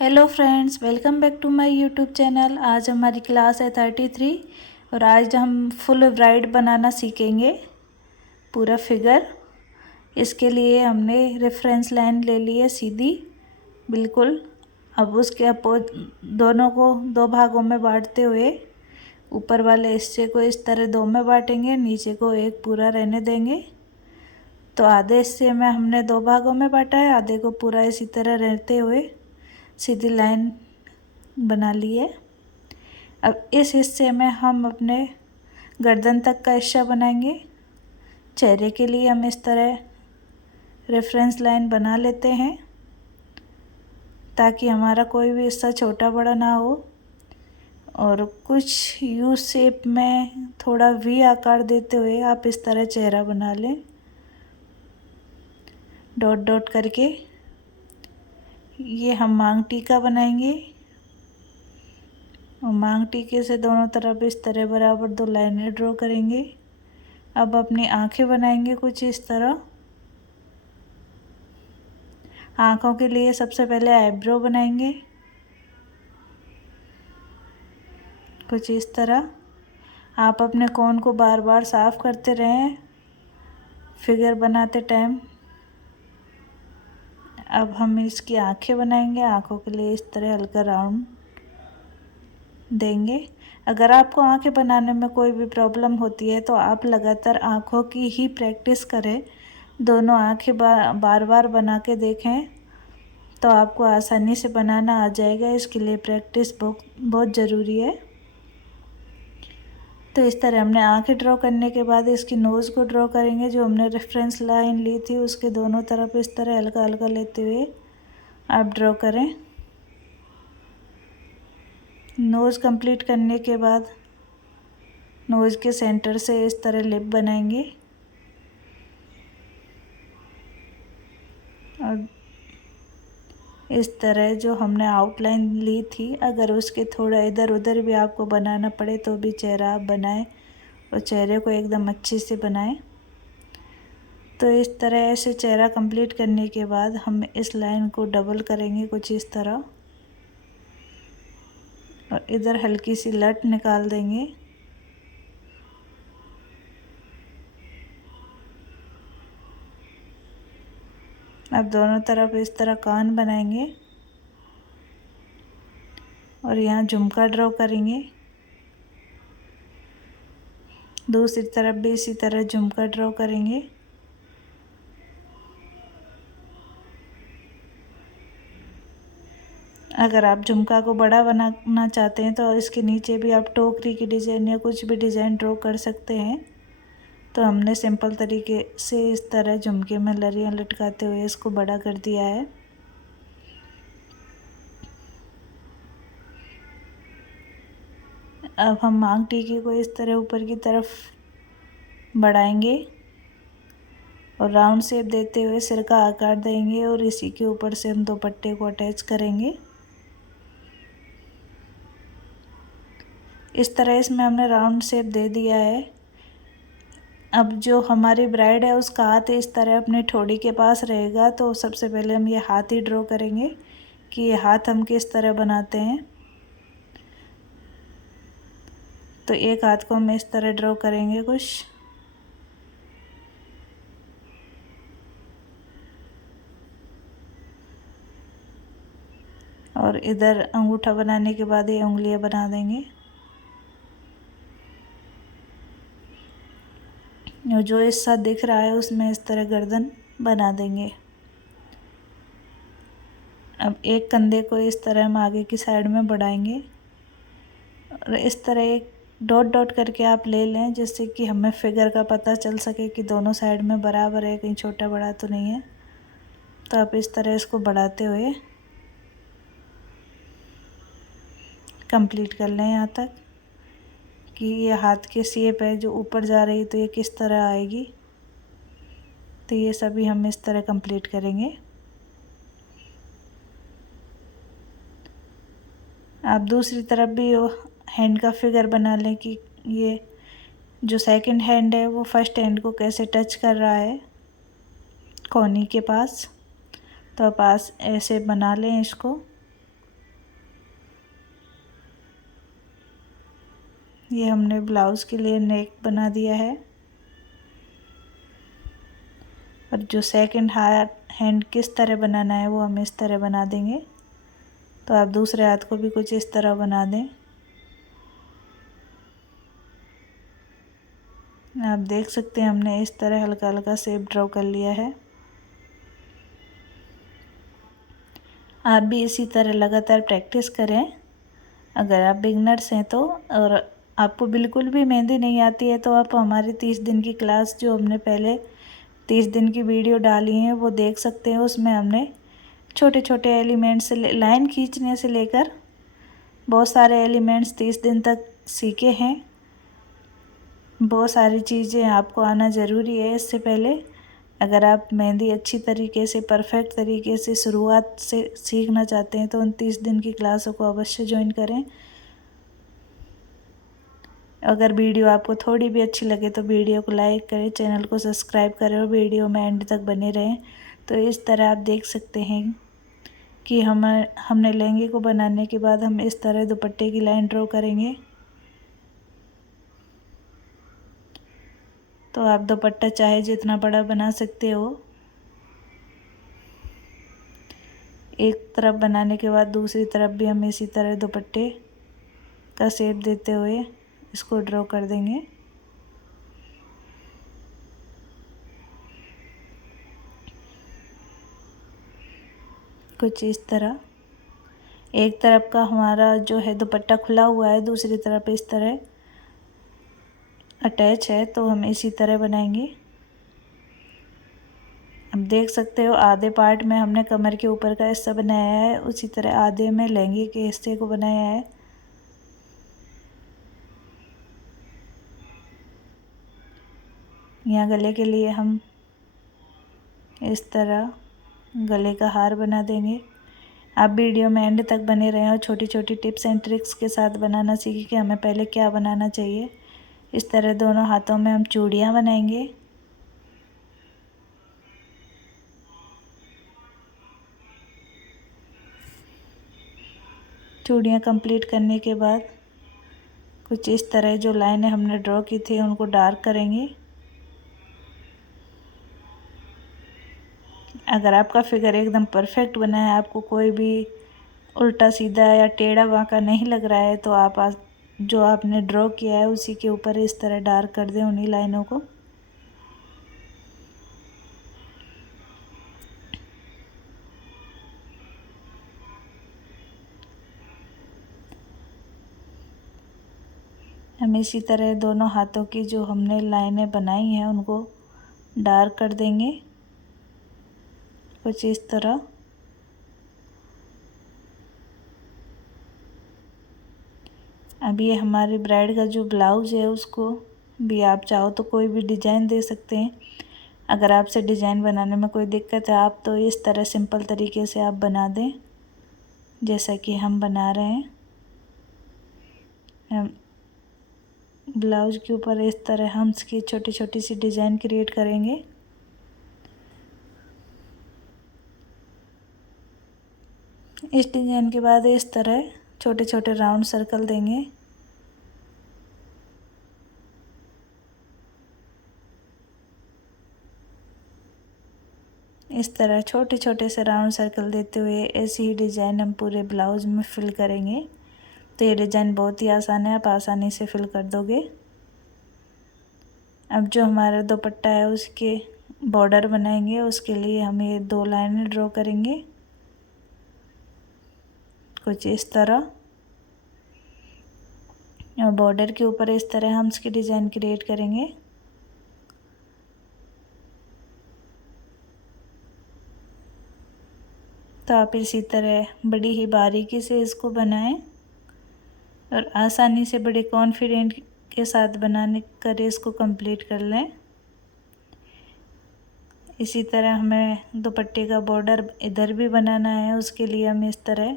Hello friends, welcome back to my YouTube channel. आज हमारी class है 33 और आज हम फुल ब्राइड बनाना सीखेंगे, पूरा फिगर। इसके लिए हमने रेफरेंस लाइन ले ली है सीधी बिल्कुल। अब उसके दोनों को दो भागों में बांटते हुए ऊपर वाले हिस्से को इस तरह दो में बांटेंगे, नीचे को एक पूरा रहने देंगे। तो आधे हिस्से में हमने दो भागों में बांटा है, आधे को पूरा इसी तरह रहते हुए सीधी लाइन बना ली है। अब इस हिस्से में हम अपने गर्दन तक का हिस्सा बनाएंगे। चेहरे के लिए हम इस तरह रेफरेंस लाइन बना लेते हैं ताकि हमारा कोई भी हिस्सा छोटा बड़ा ना हो। और कुछ यू शेप में थोड़ा वी आकार देते हुए आप इस तरह चेहरा बना लें, डॉट डॉट करके। ये हम मांग टीका बनाएंगे और मांग टीके से दोनों तरफ इस तरह बराबर दो लाइनें ड्रॉ करेंगे। अब अपनी आंखें बनाएंगे कुछ इस तरह। आंखों के लिए सबसे पहले आईब्रो बनाएंगे कुछ इस तरह। आप अपने कोन को बार बार साफ करते रहें फिगर बनाते टाइम। अब हम इसकी आंखें बनाएंगे। आंखों के लिए इस तरह हल्का राउंड देंगे। अगर आपको आंखें बनाने में कोई भी प्रॉब्लम होती है तो आप लगातार आंखों की ही प्रैक्टिस करें। दोनों आंखें बार बार बना के देखें तो आपको आसानी से बनाना आ जाएगा। इसके लिए प्रैक्टिस बहुत ज़रूरी है। तो इस तरह हमने आंखें ड्रॉ करने के बाद इसकी नोज़ को ड्रॉ करेंगे। जो हमने रेफरेंस लाइन ली थी उसके दोनों तरफ इस तरह हल्का हल्का लेते हुए आप ड्रॉ करें। नोज़ कंप्लीट करने के बाद नोज़ के सेंटर से इस तरह लिप बनाएंगे और इस तरह जो हमने आउटलाइन ली थी, अगर उसके थोड़ा इधर उधर भी आपको बनाना पड़े तो भी चेहरा आप बनाएं और चेहरे को एकदम अच्छे से बनाएं। तो इस तरह ऐसे चेहरा कंप्लीट करने के बाद हम इस लाइन को डबल करेंगे कुछ इस तरह और इधर हल्की सी लट निकाल देंगे। अब दोनों तरफ इस तरह कान बनाएंगे और यहाँ झुमका ड्रॉ करेंगे। दूसरी तरफ भी इसी तरह झुमका ड्रॉ करेंगे। अगर आप झुमका को बड़ा बनाना चाहते हैं तो इसके नीचे भी आप टोकरी की डिज़ाइन या कुछ भी डिज़ाइन ड्रॉ कर सकते हैं। तो हमने सिंपल तरीके से इस तरह झुमके में लड़ियाँ लटकाते हुए इसको बड़ा कर दिया है। अब हम मांग टीके को इस तरह ऊपर की तरफ बढ़ाएंगे और राउंड शेप देते हुए सिर का आकार देंगे और इसी के ऊपर से हम दुपट्टे को अटैच करेंगे। इस तरह इसमें हमने राउंड शेप दे दिया है। अब जो हमारी ब्राइड है उसका हाथ इस तरह अपनी ठोड़ी के पास रहेगा। तो सबसे पहले हम ये हाथ ही ड्रॉ करेंगे कि ये हाथ हम किस तरह बनाते हैं। तो एक हाथ को हम इस तरह ड्रॉ करेंगे कुछ, और इधर अंगूठा बनाने के बाद ये उंगलियां बना देंगे। और जो हिस्सा दिख रहा है उसमें इस तरह गर्दन बना देंगे। अब एक कंधे को इस तरह हम आगे की साइड में बढ़ाएंगे और इस तरह एक डॉट डॉट करके आप ले लें जिससे कि हमें फिगर का पता चल सके कि दोनों साइड में बराबर है, कहीं छोटा बड़ा तो नहीं है। तो आप इस तरह इसको बढ़ाते हुए कंप्लीट कर लें यहाँ तक कि ये हाथ की शेप है जो ऊपर जा रही तो ये किस तरह आएगी। तो ये सभी हम इस तरह कंप्लीट करेंगे। आप दूसरी तरफ भी हैंड का फिगर बना लें कि ये जो सेकंड हैंड है वो फर्स्ट हैंड को कैसे टच कर रहा है कोहनी के पास। तो आप ऐसे बना लें इसको। ये हमने ब्लाउज़ के लिए नेक बना दिया है। और जो सेकंड हैंड किस तरह बनाना है वो हम इस तरह बना देंगे। तो आप दूसरे हाथ को भी कुछ इस तरह बना दें। आप देख सकते हैं हमने इस तरह हल्का हल्का शेप ड्रॉ कर लिया है। आप भी इसी तरह लगातार प्रैक्टिस करें। अगर आप बिगनर्स हैं तो, और आपको बिल्कुल भी मेहंदी नहीं आती है तो आप हमारी 30 दिन की क्लास जो हमने पहले 30 दिन की वीडियो डाली हैं वो देख सकते हैं। उसमें हमने छोटे छोटे एलिमेंट्स से लाइन खींचने से लेकर बहुत सारे एलिमेंट्स 30 दिन तक सीखे हैं। बहुत सारी चीज़ें आपको आना ज़रूरी है इससे पहले। अगर आप मेहंदी अच्छी तरीके से परफेक्ट तरीके से शुरुआत से सीखना चाहते हैं तो उन 30 दिन की क्लासों को अवश्य ज्वाइन करें। अगर वीडियो आपको थोड़ी भी अच्छी लगे तो वीडियो को लाइक करें, चैनल को सब्सक्राइब करें और वीडियो में एंड तक बने रहें। तो इस तरह आप देख सकते हैं कि हमने लहंगे को बनाने के बाद हम इस तरह दुपट्टे की लाइन ड्रॉ करेंगे। तो आप दुपट्टा चाहे जितना बड़ा बना सकते हो। एक तरफ बनाने के बाद दूसरी तरफ भी हम इसी तरह दुपट्टे का शेप देते हुए इसको ड्रॉ कर देंगे। कुछ इस तरह। एक तरफ का हमारा जो है दुपट्टा खुला हुआ है, दूसरी तरफ इस तरह अटैच है, तो हम इसी तरह बनाएंगे। अब देख सकते हो आधे पार्ट में हमने कमर के ऊपर का हिस्सा बनाया है, उसी तरह आधे में लहंगे के हिस्से को बनाया है। यहाँ गले के लिए हम इस तरह गले का हार बना देंगे। आप वीडियो में एंड तक बने रहें और छोटी छोटी टिप्स एंड ट्रिक्स के साथ बनाना सीखें कि हमें पहले क्या बनाना चाहिए। इस तरह दोनों हाथों में हम चूड़ियाँ बनाएंगे। चूड़ियाँ कंप्लीट करने के बाद कुछ इस तरह जो लाइनें हमने ड्रॉ की थी उनको डार्क करेंगे। अगर आपका फिगर एकदम परफेक्ट बना है, आपको कोई भी उल्टा सीधा या टेढ़ा बांका नहीं लग रहा है, तो आप जो आपने ड्रॉ किया है उसी के ऊपर इस तरह डार्क कर दें उन्हीं लाइनों को। हम इसी तरह दोनों हाथों की जो हमने लाइनें बनाई हैं उनको डार्क कर देंगे कुछ इस तरह। अब ये हमारे ब्राइड का जो ब्लाउज़ है उसको भी आप चाहो तो कोई भी डिज़ाइन दे सकते हैं। अगर आपसे डिज़ाइन बनाने में कोई दिक्कत है आप तो इस तरह सिंपल तरीके से आप बना दें जैसा कि हम बना रहे हैं। हम ब्लाउज़ के ऊपर इस तरह हम्स की छोटी छोटी सी डिज़ाइन क्रिएट करेंगे। इस डिज़ाइन के बाद इस तरह छोटे छोटे राउंड सर्कल देंगे। इस तरह छोटे छोटे से राउंड सर्कल देते हुए ऐसी ही डिज़ाइन हम पूरे ब्लाउज़ में फिल करेंगे। तो ये डिज़ाइन बहुत ही आसान है, आप आसानी से फिल कर दोगे। अब जो हमारा दुपट्टा है उसके बॉर्डर बनाएंगे, उसके लिए हम ये 2 लाइनें ड्रॉ करेंगे कुछ इस तरह। और बॉर्डर के ऊपर इस तरह हम इसकी डिज़ाइन क्रिएट करेंगे। तो आप इसी तरह बड़ी ही बारीकी से इसको बनाएं और आसानी से बड़े कॉन्फिडेंट के साथ बनाने कर इसको कंप्लीट कर लें। इसी तरह हमें दुपट्टे का बॉर्डर इधर भी बनाना है, उसके लिए हम इस तरह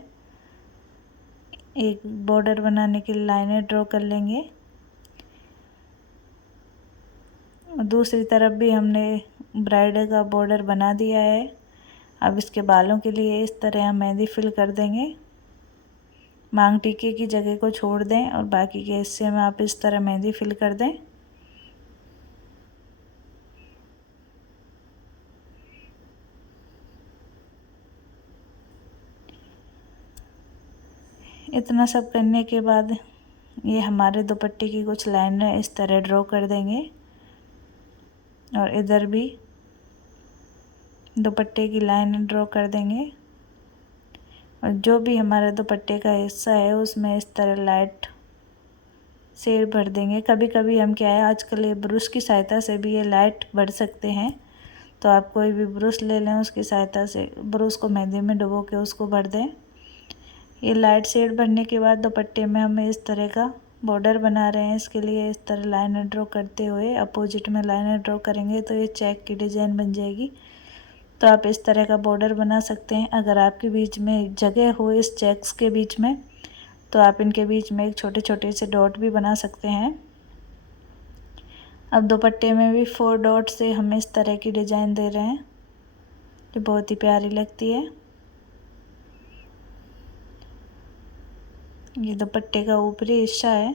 एक बॉर्डर बनाने की लाइनें ड्रॉ कर लेंगे। और दूसरी तरफ भी हमने ब्राइडल का बॉर्डर बना दिया है। अब इसके बालों के लिए इस तरह हम मेहंदी फिल कर देंगे। मांग टीके की जगह को छोड़ दें और बाकी के हिस्से में आप इस तरह मेहंदी फिल कर दें। इतना सब करने के बाद ये हमारे दुपट्टे की कुछ लाइनें इस तरह ड्रॉ कर देंगे और इधर भी दुपट्टे की लाइन ड्रॉ कर देंगे और जो भी हमारे दुपट्टे का हिस्सा है उसमें इस तरह लाइट शेड भर देंगे। कभी कभी हम क्या है आजकल ये ब्रश की सहायता से भी ये लाइट भर सकते हैं, तो आप कोई भी ब्रश ले लें, उसकी सहायता से ब्रश को मेहंदी में डुबो के उसको भर दें। ये लाइट शेड भरने के बाद दुपट्टे में हम इस तरह का बॉर्डर बना रहे हैं। इसके लिए इस तरह लाइन ड्रॉ करते हुए अपोजिट में लाइन ड्रॉ करेंगे तो ये चेक की डिज़ाइन बन जाएगी। तो आप इस तरह का बॉर्डर बना सकते हैं। अगर आपके बीच में जगह हो इस चेक्स के बीच में तो आप इनके बीच में एक छोटे छोटे से डॉट भी बना सकते हैं। अब दुपट्टे में भी 4 डॉट से हम इस तरह की डिज़ाइन दे रहे हैं जो बहुत ही प्यारी लगती है। ये दुपट्टे का ऊपरी हिस्सा है।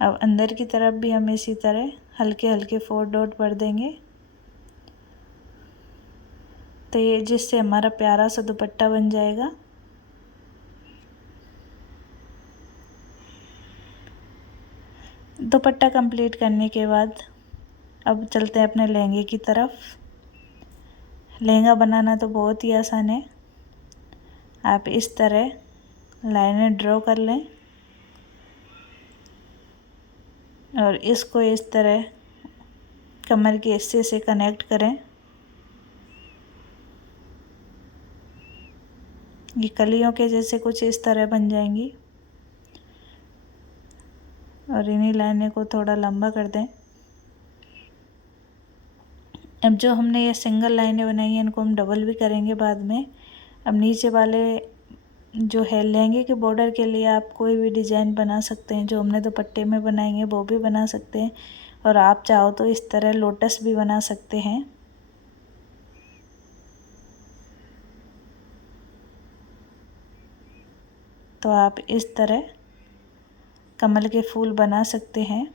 अब अंदर की तरफ भी हम इसी तरह हल्के हल्के 4 डॉट भर देंगे, तो ये जिससे हमारा प्यारा सा दुपट्टा बन जाएगा। दुपट्टा कंप्लीट करने के बाद अब चलते हैं अपने लहंगे की तरफ। लहंगा बनाना तो बहुत ही आसान है। आप इस तरह लाइनें ड्रॉ कर लें और इसको इस तरह कमर के हिस्से से कनेक्ट करें। ये कलियों के जैसे कुछ इस तरह बन जाएंगी और इन्हीं लाइनें को थोड़ा लंबा कर दें। अब जो हमने ये सिंगल लाइनें बनाई हैं इनको हम डबल भी करेंगे बाद में। अब नीचे वाले जो है लहंगे के बॉर्डर के लिए आप कोई भी डिज़ाइन बना सकते हैं, जो हमने दुपट्टे में बनाएंगे वो भी बना सकते हैं और आप चाहो तो इस तरह लोटस भी बना सकते हैं। तो आप इस तरह कमल के फूल बना सकते हैं।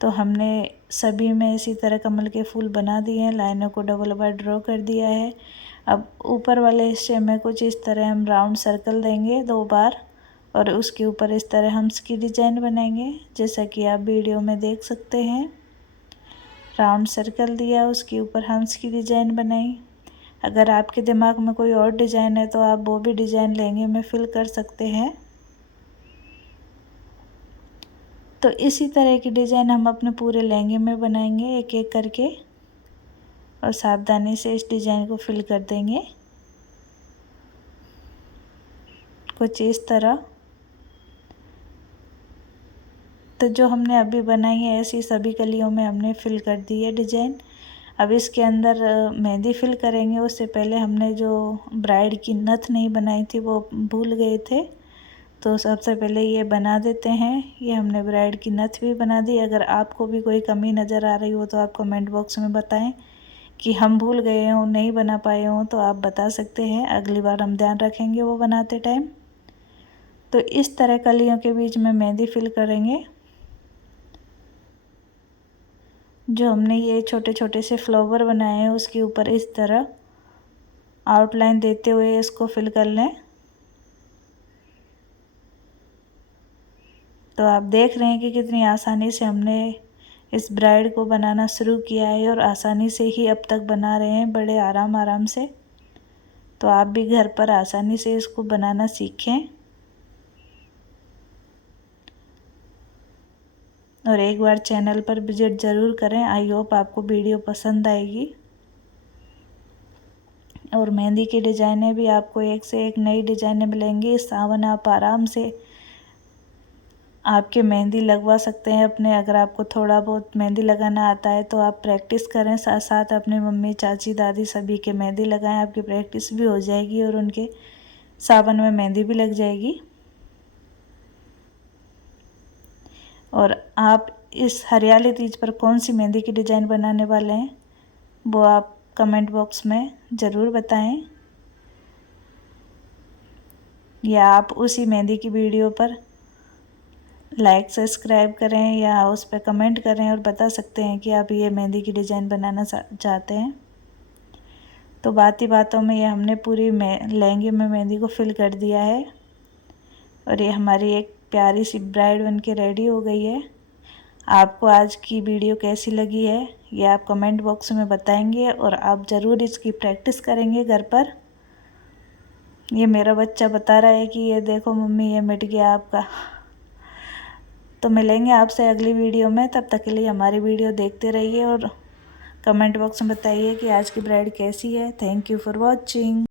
तो हमने सभी में इसी तरह कमल के फूल बना दिए हैं, लाइनों को डबल बार ड्रॉ कर दिया है। अब ऊपर वाले हिस्से में कुछ इस तरह हम राउंड सर्कल देंगे 2 बार और उसके ऊपर इस तरह हंस की डिज़ाइन बनाएंगे, जैसा कि आप वीडियो में देख सकते हैं। राउंड सर्कल दिया, उसके ऊपर हंस की डिज़ाइन बनाई। अगर आपके दिमाग में कोई और डिज़ाइन है तो आप वो भी डिज़ाइन लहंगे में फिल कर सकते हैं। तो इसी तरह की डिज़ाइन हम अपने पूरे लहंगे में बनाएंगे एक एक करके और सावधानी से इस डिज़ाइन को फिल कर देंगे कुछ इस तरह। तो जो हमने अभी बनाई है ऐसी सभी कलियों में हमने फिल कर दी है डिज़ाइन। अब इसके अंदर मेहंदी फिल करेंगे, उससे पहले हमने जो ब्राइड की नथ नहीं बनाई थी वो भूल गए थे, तो सबसे पहले ये बना देते हैं। ये हमने ब्राइड की नथ भी बना दी। अगर आपको भी कोई कमी नज़र आ रही हो तो आप कमेंट बॉक्स में बताएं कि हम भूल गए हों, नहीं बना पाए हों, तो आप बता सकते हैं, अगली बार हम ध्यान रखेंगे वो बनाते टाइम। तो इस तरह कलियों के बीच में मेहंदी फिल करेंगे। जो हमने ये छोटे छोटे से फ्लावर बनाए हैं उसके ऊपर इस तरह आउटलाइन देते हुए इसको फिल कर लें। तो आप देख रहे हैं कि कितनी आसानी से हमने इस ब्राइड को बनाना शुरू किया है और आसानी से ही अब तक बना रहे हैं, बड़े आराम आराम से। तो आप भी घर पर आसानी से इसको बनाना सीखें और एक बार चैनल पर विजिट ज़रूर करें। आई होप आपको वीडियो पसंद आएगी। और मेहंदी की डिज़ाइनें भी आपको एक से एक नई डिज़ाइनें मिलेंगी। इस सावन आप आराम से आपके मेहंदी लगवा सकते हैं अपने। अगर आपको थोड़ा बहुत मेहंदी लगाना आता है तो आप प्रैक्टिस करें, साथ साथ अपनी मम्मी चाची दादी सभी के मेहंदी लगाएं। आपकी प्रैक्टिस भी हो जाएगी और उनके सावन में मेहंदी भी लग जाएगी। और आप इस हरियाली तीज पर कौन सी मेहंदी की डिज़ाइन बनाने वाले हैं वो आप कमेंट बॉक्स में ज़रूर बताएं। या आप उसी मेहंदी की वीडियो पर लाइक सब्सक्राइब करें या उस पर कमेंट करें और बता सकते हैं कि आप ये मेहंदी की डिज़ाइन बनाना चाहते हैं। तो बात ही बातों में ये हमने पूरी लहंगे में मेहंदी को फिल कर दिया है और ये हमारी एक प्यारी सी ब्राइड बनके रेडी हो गई है। आपको आज की वीडियो कैसी लगी है ये आप कमेंट बॉक्स में बताएंगे और आप ज़रूर इसकी प्रैक्टिस करेंगे घर पर। ये मेरा बच्चा बता रहा है कि ये देखो मम्मी ये मिट गया आपका। तो मिलेंगे आपसे अगली वीडियो में, तब तक के लिए हमारी वीडियो देखते रहिए और कमेंट बॉक्स में बताइए कि आज की ब्राइड कैसी है। Thank you for watching.